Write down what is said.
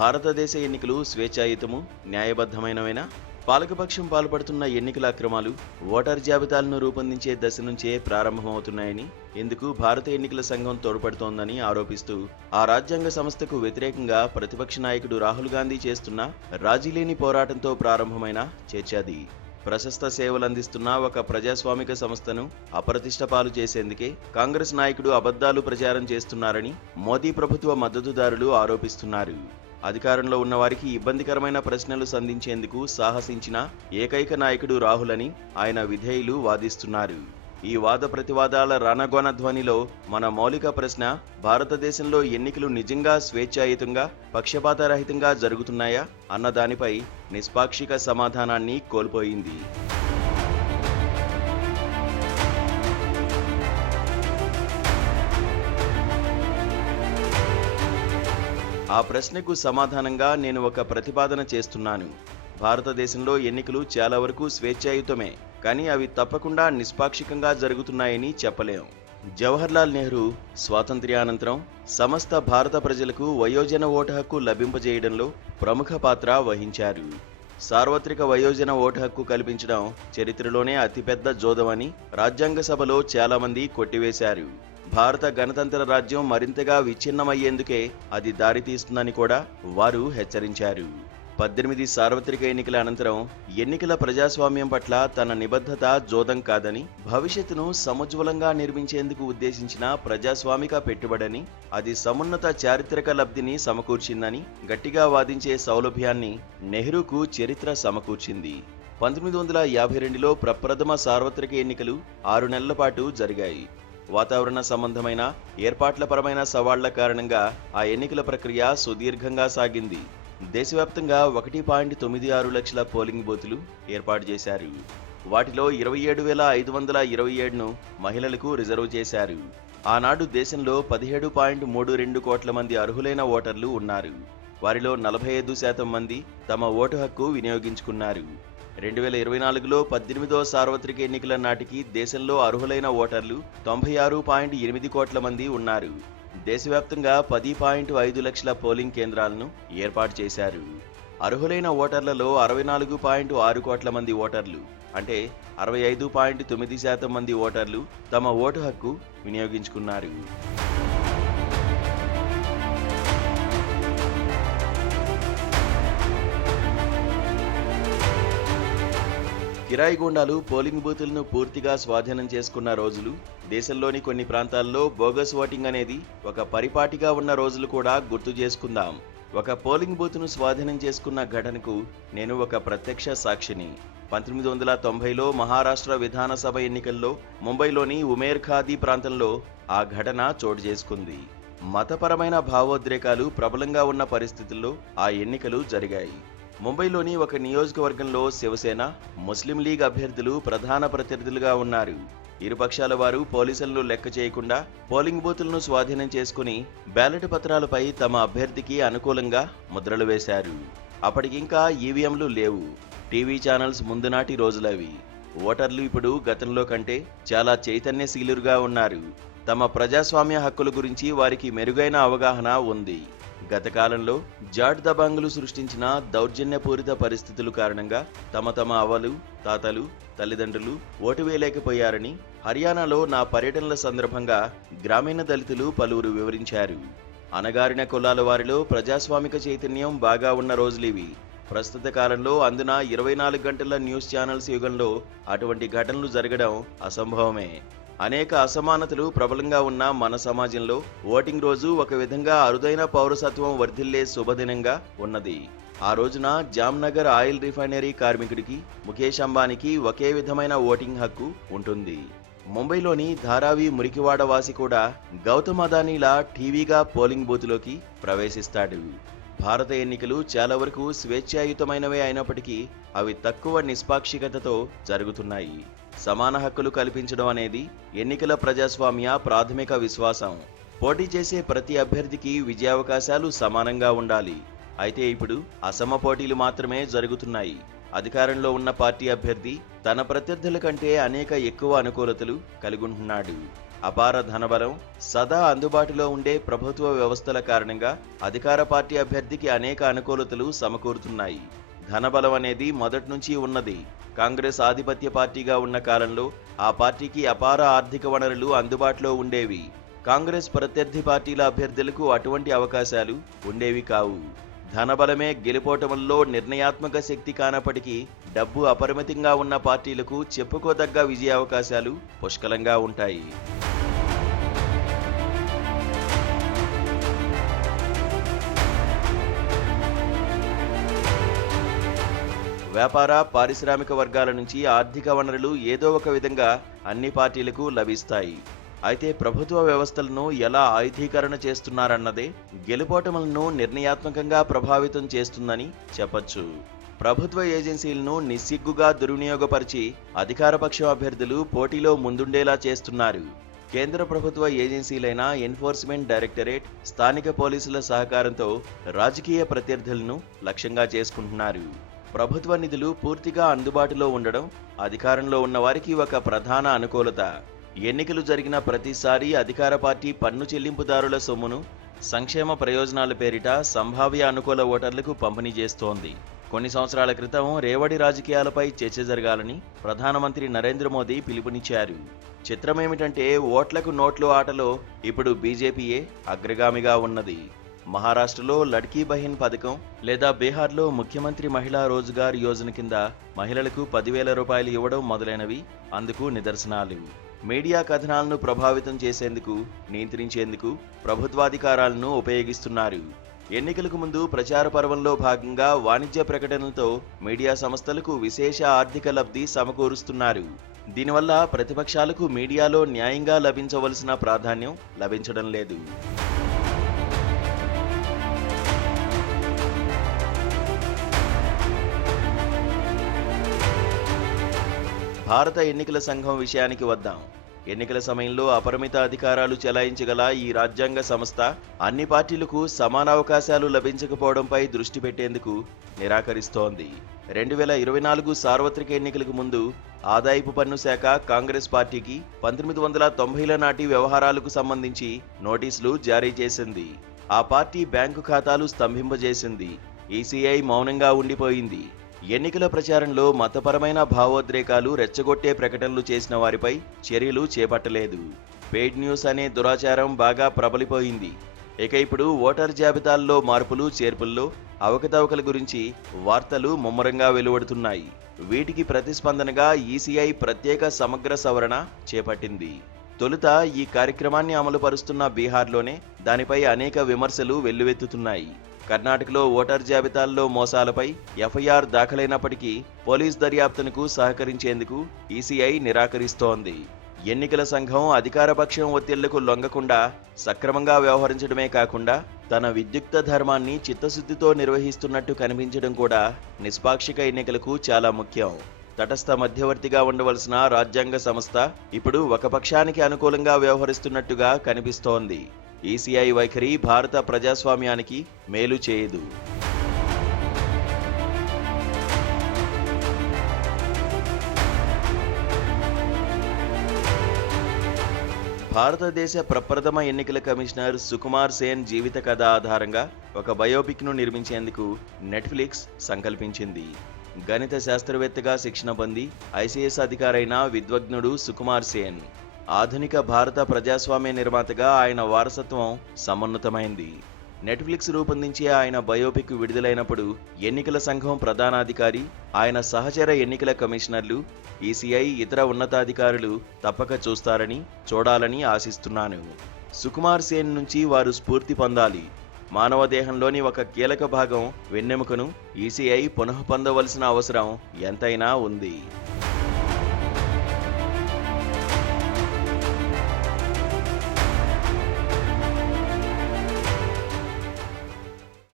భారతదేశ ఎన్నికలు స్వేచ్ఛాయుతము, న్యాయబద్ధమైనవేనా? పాలకపక్షం పాల్పడుతున్న ఎన్నికల అక్రమాలు ఓటర్ జాబితాలను రూపొందించే దశ నుంచే ప్రారంభమవుతున్నాయని, ఇందుకు భారత ఎన్నికల సంఘం తోడ్పడుతోందని ఆరోపిస్తూ ఆ రాజ్యాంగ సంస్థకు వ్యతిరేకంగా ప్రతిపక్ష నాయకుడు రాహుల్ గాంధీ చేస్తున్న రాజీలేని పోరాటంతో ప్రారంభమైన చర్చది. ప్రశస్త సేవలందిస్తున్న ఒక ప్రజాస్వామిక సంస్థను అప్రతిష్ట పాలు చేసేందుకే కాంగ్రెస్ నాయకుడు అబద్ధాలు ప్రచారం చేస్తున్నారని మోదీ ప్రభుత్వ మద్దతుదారులు ఆరోపిస్తున్నారు. అధికారంలో ఉన్న వారికి ఇబ్బందికరమైన ప్రశ్నలు సంధించేందుకు సాహసించిన ఏకైక నాయకుడు రాహుల్ అని ఆయన విధేయులు వాదిస్తున్నారు. ఈ వాద ప్రతివాదాల రణగొణ ధ్వనిలో మన మౌలిక ప్రశ్న, భారతదేశంలో ఎన్నికలు నిజంగా స్వేచ్ఛాయుతంగా, పక్షపాతరహితంగా జరుగుతున్నాయా అన్న దానిపై నిష్పాక్షిక సమాధానాన్ని కోల్పోయింది. ఆ ప్రశ్నకు సమాధానంగా నేను ఒక ప్రతిపాదన చేస్తున్నాను. భారతదేశంలో ఎన్నికలు చాలా వరకు స్వేచ్ఛాయుతమే, కానీ అవి తప్పకుండా నిష్పాక్షికంగా జరుగుతున్నాయని చెప్పలేం. జవహర్లాల్ నెహ్రూ స్వాతంత్ర్యానంతరం సమస్త భారత ప్రజలకు వయోజన ఓటు హక్కు లభింపజేయడంలో ప్రముఖ పాత్ర వహించారు. సార్వత్రిక వయోజన ఓటు హక్కు కల్పించడం చరిత్రలోనే అతిపెద్ద జోదమని రాజ్యాంగ సభలో చాలామంది కొట్టివేశారు. భారత గణతంత్ర రాజ్యం మరింతగా విచ్ఛిన్నమయ్యేందుకే అది దారితీస్తుందని కూడా వారు హెచ్చరించారు. 18 సార్వత్రిక ఎన్నికల అనంతరం ఎన్నికల ప్రజాస్వామ్యం పట్ల తన నిబద్ధత జోదం కాదని, భవిష్యత్తును సముజ్వలంగా నిర్మించేందుకు ఉద్దేశించిన ప్రజాస్వామిక పెట్టుబడని, అది సమున్నత చారిత్రక లబ్ధిని సమకూర్చిందని గట్టిగా వాదించే సౌలభ్యాన్ని నెహ్రూకు చరిత్ర సమకూర్చింది. 1952లో ప్రప్రథమ సార్వత్రిక ఎన్నికలు 6 నెలల పాటు జరిగాయి. వాతావరణ సంబంధమైన ఏర్పాట్లపరమైన సవాళ్ల కారణంగా ఆ ఎన్నికల ప్రక్రియ సుదీర్ఘంగా సాగింది. దేశవ్యాప్తంగా 1.96 లక్షల పోలింగ్ బూతులు ఏర్పాటు చేశారు. వాటిలో 27,527ను మహిళలకు రిజర్వ్ చేశారు. ఆనాడు దేశంలో 17.32 కోట్ల మంది అర్హులైన ఓటర్లు ఉన్నారు. వారిలో 45% మంది తమ ఓటు హక్కు వినియోగించుకున్నారు. 2024లో 18వ సార్వత్రిక ఎన్నికల నాటికి దేశంలో అర్హులైన ఓటర్లు 96.8 కోట్ల మంది ఉన్నారు. దేశవ్యాప్తంగా 10.5 లక్షల పోలింగ్ కేంద్రాలను ఏర్పాటు చేశారు. అర్హులైన ఓటర్లలో 64.6 కోట్ల మంది ఓటర్లు, అంటే 65.9% మంది ఓటర్లు తమ ఓటు హక్కు వినియోగించుకున్నారు. కిరాయి గూండాలు పోలింగ్ బూతులను పూర్తిగా స్వాధీనం చేసుకున్న రోజులు, దేశంలోని కొన్ని ప్రాంతాల్లో బోగస్ ఓటింగ్ అనేది ఒక పరిపాటిగా ఉన్న రోజులు కూడా గుర్తు చేసుకుందాం. ఒక పోలింగ్ బూత్ను స్వాధీనం చేసుకున్న ఘటనకు నేను ఒక ప్రత్యక్ష సాక్షిని. 1990లో మహారాష్ట్ర విధానసభ ఎన్నికల్లో ముంబైలోని ఉమేర్ ఖాదీ ప్రాంతంలో ఆ ఘటన చోటు చేసుకుంది. మతపరమైన భావోద్రేకాలు ప్రబలంగా ఉన్న పరిస్థితుల్లో ఆ ఎన్నికలు జరిగాయి. ముంబైలోని ఒక నియోజకవర్గంలో శివసేన, ముస్లిం లీగ్ అభ్యర్థులు ప్రధాన ప్రత్యర్థులుగా ఉన్నారు. ఇరుపక్షాల వారు పోలీసులను లెక్క చేయకుండా పోలింగ్ బూతులను స్వాధీనం చేసుకుని బ్యాలెట్ పత్రాలపై తమ అభ్యర్థికి అనుకూలంగా ముద్రలు వేశారు. అప్పటికింకా ఈవీఎంలు లేవు. టీవీ ఛానల్స్ ముందునాటి రోజులవి. ఓటర్లు ఇప్పుడు గతంలో కంటే చాలా చైతన్యశీలురుగా ఉన్నారు. తమ ప్రజాస్వామ్య హక్కుల గురించి వారికి మెరుగైన అవగాహన ఉంది. గత కాలంలో జాట్ దబాంగులు సృష్టించిన దౌర్జన్యపూరిత పరిస్థితుల కారణంగా తమ అవ్వలు, తాతలు, తల్లిదండ్రులు ఓటు వేయలేకపోయారని హర్యానాలో నా పర్యటనల సందర్భంగా గ్రామీణ దళితులు పలువురు వివరించారు. అణగారిన కులాల వారిలో ప్రజాస్వామిక చైతన్యం బాగా ఉన్న రోజులివి. ప్రస్తుత కాలంలో అందున 24 గంటల న్యూస్ ఛానల్స్ యుగంలో అటువంటి ఘటనలు జరగడం అసంభవమే. అనేక అసమానతలు ప్రబలంగా ఉన్న మన సమాజంలో ఓటింగ్ రోజు ఒక విధంగా అరుదైన పౌరసత్వం వర్ధిల్లే శుభదినంగా ఉన్నది. ఆ రోజున జామ్నగర్ ఆయిల్ రిఫైనరీ కార్మికుడికి, ముఖేష్ అంబానీకి ఒకే విధమైన ఓటింగ్ హక్కు ఉంటుంది. ముంబైలోని ధారావి మురికివాడ వాసి కూడా గౌతమ్ అదానీలా టీవీగా పోలింగ్ బూత్లోకి ప్రవేశిస్తాడు. భారత ఎన్నికలు చాలా వరకు స్వేచ్ఛాయుతమైనవే అయినప్పటికీ అవి తక్కువ నిష్పాక్షికతతో జరుగుతున్నాయి. సమాన హక్కులు కల్పించడం అనేది ఎన్నికల ప్రజాస్వామ్య ప్రాథమిక విశ్వాసం. పోటీ చేసే ప్రతి అభ్యర్థికి విజయావకాశాలు సమానంగా ఉండాలి. అయితే ఇప్పుడు అసమ పోటీలు మాత్రమే జరుగుతున్నాయి. అధికారంలో ఉన్న పార్టీ అభ్యర్థి తన ప్రత్యర్థుల కంటే అనేక ఎక్కువ అనుకూలతలు కలిగి ఉంటున్నాడు. అపార ధనబలం, సదా అందుబాటులో ఉండే ప్రభుత్వ వ్యవస్థల కారణంగా అధికార పార్టీ అభ్యర్థికి అనేక అనుకూలతలు సమకూరుతున్నాయి. ధనబలం అనేది మొదటి నుంచి ఉన్నది. కాంగ్రెస్ ఆధిపత్య పార్టీగా ఉన్న కాలంలో ఆ పార్టీకి అపార ఆర్థిక వనరులు అందుబాటులో ఉండేవి. కాంగ్రెస్ ప్రత్యర్థి పార్టీల అభ్యర్థులకు అటువంటి అవకాశాలు ఉండేవి కావు. ధనబలమే గెలుపోటముల్లో నిర్ణయాత్మక శక్తి కానప్పటికీ డబ్బు అపరిమితంగా ఉన్న పార్టీలకు చెప్పుకోదగ్గ విజయావకాశాలు పుష్కలంగా ఉంటాయి. వ్యాపార, పారిశ్రామిక వర్గాల నుంచి ఆర్థిక వనరులు ఏదో ఒక విధంగా అన్ని పార్టీలకు లభిస్తాయి. అయితే ప్రభుత్వ వ్యవస్థలను ఎలా ఆయుధీకరణ చేస్తున్నారన్నదే గెలుపోటములను నిర్ణయాత్మకంగా ప్రభావితం చేస్తుందని చెప్పొచ్చు. ప్రభుత్వ ఏజెన్సీలను నిస్సిగ్గుగా దుర్వినియోగపరిచి అధికారపక్షం అభ్యర్థులు పోటీలో ముందుండేలా చేస్తున్నారు. కేంద్ర ప్రభుత్వ ఏజెన్సీలైన ఎన్ఫోర్స్మెంట్ డైరెక్టరేట్, స్థానిక పోలీసుల సహకారంతో రాజకీయ ప్రత్యర్థులను లక్ష్యంగా చేసుకుంటున్నారు. ప్రభుత్వ నిధులు పూర్తిగా అందుబాటులో ఉండడం అధికారంలో ఉన్న వారికి ఒక ప్రధాన అనుకూలత. ఎన్నికలు జరిగిన ప్రతిసారి అధికార పార్టీ పన్ను చెల్లింపుదారుల సొమ్మును సంక్షేమ ప్రయోజనాల పేరిట సంభావ్య అనుకూల ఓటర్లకు పంపిణీ చేస్తోంది. కొన్ని సంవత్సరాల క్రితం రేవడి రాజకీయాలపై చర్చ జరగాలని ప్రధానమంత్రి నరేంద్ర మోదీ పిలుపునిచ్చారు. చిత్రమేమిటంటే ఓట్లకు నోట్లు ఆటలో ఇప్పుడు బీజేపీయే అగ్రగామిగా ఉన్నది. మహారాష్ట్రలో లడ్కీ బహిన్ పథకం లేదా బీహార్లో ముఖ్యమంత్రి మహిళా రోజ్గార్ యోజన కింద మహిళలకు 10,000 రూపాయలు ఇవ్వడం మొదలైనవి అందుకు నిదర్శనాలు. మీడియా కథనాలను ప్రభావితం చేసేందుకు, నియంత్రించేందుకు ప్రభుత్వాధికారాలను ఉపయోగిస్తున్నారు. ఎన్నికలకు ముందు ప్రచార పర్వంలో భాగంగా వాణిజ్య ప్రకటనలతో మీడియా సంస్థలకు విశేష ఆర్థిక లబ్ధి సమకూరుస్తున్నారు. దీనివల్ల ప్రతిపక్షాలకు మీడియాలో న్యాయంగా లభించవలసిన ప్రాధాన్యం లభించడం లేదు. భారత ఎన్నికల సంఘం విషయానికి వద్దాం. ఎన్నికల సమయంలో అపరిమిత అధికారాలు చెలాయించగల ఈ రాజ్యాంగ సంస్థ అన్ని పార్టీలకు సమాన అవకాశాలు లభించకపోవడంపై దృష్టి పెట్టేందుకు నిరాకరిస్తోంది. 2024 సార్వత్రిక ఎన్నికలకు ముందు ఆదాయపు పన్ను శాఖ కాంగ్రెస్ పార్టీకి 1990ల నాటి వ్యవహారాలకు సంబంధించి నోటీసులు జారీ చేసింది. ఆ పార్టీ బ్యాంకు ఖాతాలు స్తంభింపజేసింది. ఈసీఐ మౌనంగా ఉండిపోయింది. ఎన్నికల ప్రచారంలో మతపరమైన భావోద్రేకాలు రెచ్చగొట్టే ప్రకటనలు చేసిన వారిపై చర్యలు చేపట్టలేదు. పెయిడ్ న్యూస్ అనే దురాచారం బాగా ప్రబలిపోయింది. ఇక ఇప్పుడు ఓటర్ జాబితాల్లో మార్పులు చేర్పుల్లో అవకతవకల గురించి వార్తలు ముమ్మరంగా వెలువడుతున్నాయి. వీటికి ప్రతిస్పందనగా ఈసీఐ ప్రత్యేక సమగ్ర సవరణ చేపట్టింది. తొలుత ఈ కార్యక్రమాన్ని అమలుపరుస్తున్న బీహార్లోనే దానిపై అనేక విమర్శలు వెల్లువెత్తుతున్నాయి. కర్ణాటకలో ఓటర్ జాబితాల్లో మోసాలపై ఎఫ్ఐఆర్ దాఖలైనప్పటికీ పోలీస్ దర్యాప్తునకు సహకరించేందుకు ఈసీఐ నిరాకరిస్తోంది. ఎన్నికల సంఘం అధికారపక్షం ఒత్తిళ్లకు లొంగకుండా సక్రమంగా వ్యవహరించడమే కాకుండా తన విద్యుక్త ధర్మాన్ని చిత్తశుద్ధితో నిర్వహిస్తున్నట్టు కనిపించడం కూడా నిష్పాక్షిక ఎన్నికలకు చాలా ముఖ్యం. తటస్థ మధ్యవర్తిగా ఉండవలసిన రాజ్యాంగ సంస్థ ఇప్పుడు ఒక పక్షానికి అనుకూలంగా వ్యవహరిస్తున్నట్టుగా కనిపిస్తోంది. ఈసీఐ వైఖరి భారత ప్రజాస్వామ్యానికి మేలు చేయదు. భారతదేశ ప్రప్రథమ ఎన్నికల కమిషనర్ సుకుమార్ సేన్ జీవిత కథ ఆధారంగా ఒక బయోపిక్ను నిర్మించేందుకు నెట్ఫ్లిక్స్ సంకల్పించింది. గణిత శాస్త్రవేత్తగా శిక్షణ పొంది ఐసీఎస్ అధికారైన విద్వజ్ఞుడు సుకుమార్ సేన్. ఆధునిక భారత ప్రజాస్వామ్య నిర్మాతగా ఆయన వారసత్వం సమున్నతమైంది. నెట్ఫ్లిక్స్ రూపొందించే ఆయన బయోపిక్ విడుదలైనప్పుడు ఎన్నికల సంఘం ప్రధానాధికారి, ఆయన సహచర ఎన్నికల కమిషనర్లు, ఈసీఐ ఇతర ఉన్నతాధికారులు తప్పక చూడాలని ఆశిస్తున్నాను. సుకుమార్ సేన్ నుంచి వారు స్ఫూర్తి పొందాలి. మానవ దేహంలోని ఒక కీలక భాగం వెన్నెముకను ఈసీఐ పునః పొందవలసిన అవసరం ఎంతైనా ఉంది.